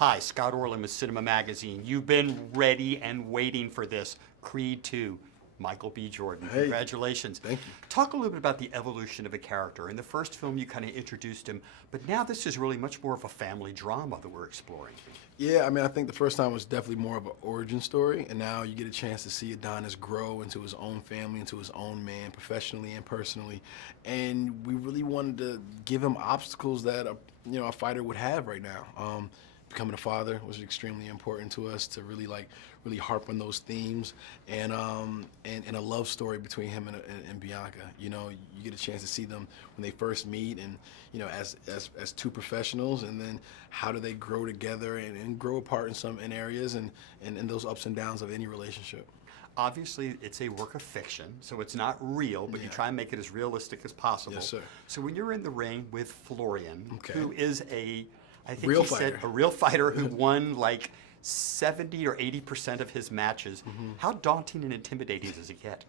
Hi, Scott Orland with CINEMA-Magazin. You've been ready and waiting for this. Creed 2, Michael B. Jordan. Hey, congratulations. thank you. Talk a little bit about the evolution of a character. In the first film, you kind of introduced him, but now this is really much more of a family drama that we're exploring. Yeah, I mean, I think the first time was definitely more of an origin story, and now you get a chance to see Adonis grow into his own family, into his own man, professionally and personally. And we really wanted to give him obstacles that a fighter would have right now. Becoming a father was extremely important to us to really harp on those themes, and a love story between him and Bianca. You know, you get a chance to see them when they first meet, and as two professionals, and then how do they grow together and grow apart in some areas, and those ups and downs of any relationship. Obviously, it's a work of fiction, so it's not real, but you try and make it as realistic as possible. Yes, sir. So when you're in the ring with Florian, Okay. who is a Real fighter. said a real fighter who won like 70 or 80% of his matches. How daunting and intimidating does it get?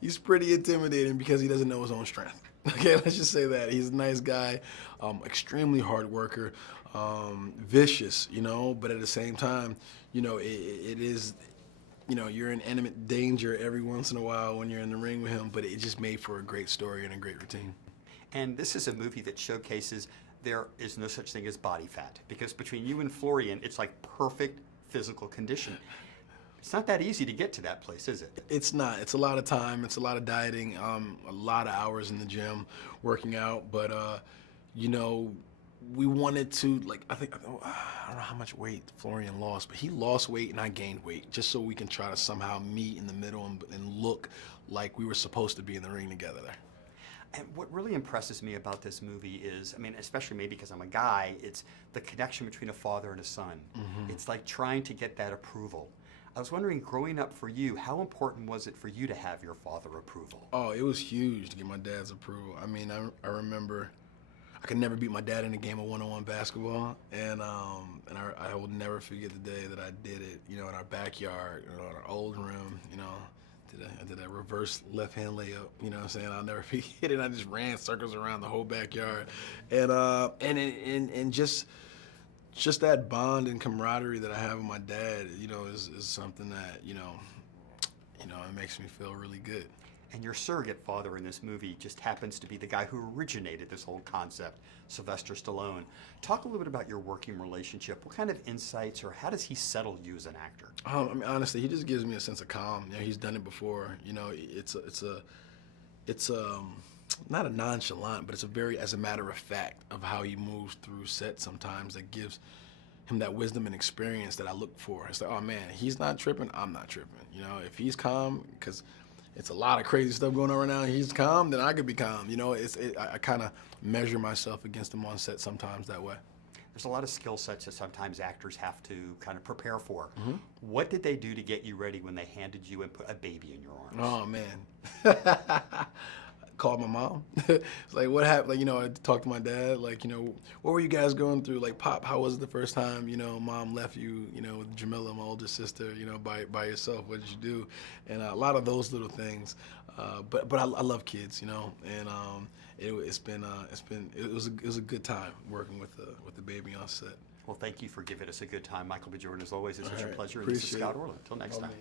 He's pretty intimidating because he doesn't know his own strength. Okay, let's just say that. He's a nice guy, extremely hard worker, vicious, but at the same time, it is, you're in imminent danger every once in a while when you're in the ring with him, but it just made for a great story and a great routine. And this is a movie that showcases there is no such thing as body fat, because between you and Florian, it's like perfect physical condition. It's not that easy to get to that place, is it? It's not. It's a lot of time. It's a lot of dieting, a lot of hours in the gym, working out. But, we wanted to, I don't know how much weight Florian lost, but he lost weight and I gained weight, just so we can try to somehow meet in the middle and look like we were supposed to be in the ring together there. And what really impresses me about this movie is, especially maybe because I'm a guy, it's the connection between a father and a son. It's like trying to get that approval. I was wondering, growing up for you, how important was it for you to have your father approval? Oh, it was huge to get my dad's approval. I remember I could never beat my dad in a game of one-on-one basketball, and I will never forget the day that I did it, in our backyard, in our old room, I did a reverse left-hand layup, what I'm saying? I'll never forget it. I just ran circles around the whole backyard. And just that bond and camaraderie that I have with my dad, is something that, it makes me feel really good. And your surrogate father in this movie just happens to be the guy who originated this whole concept, Sylvester Stallone. Talk a little bit about your working relationship. What kind of insights, or how does he settle you as an actor? Honestly, he just gives me a sense of calm. He's done it before. It's not a nonchalant, but it's a very, as a matter of fact, of how he moves through sets sometimes that gives him that wisdom and experience that I look for. It's like, oh man, he's not tripping, I'm not tripping. If he's calm, because it's a lot of crazy stuff going on right now, he's calm, then I could be calm. I kind of measure myself against him on set sometimes that way. There's a lot of skill sets that sometimes actors have to kind of prepare for. What did they do to get you ready when they handed you and put a baby in your arms? Oh man. Called my mom. It's like, what happened? I talked to my dad, what were you guys going through? Like, Pop, how was it the first time, Mom left you, with Jamila, my older sister, by yourself? What did you do? And a lot of those little things. But I love kids, and it was a good time working with the baby on set. Well, thank you for giving us a good time, Michael B. Jordan. As always, it's such a right. pleasure. And this is Appreciate Scott it. Orland. Until next time. Man.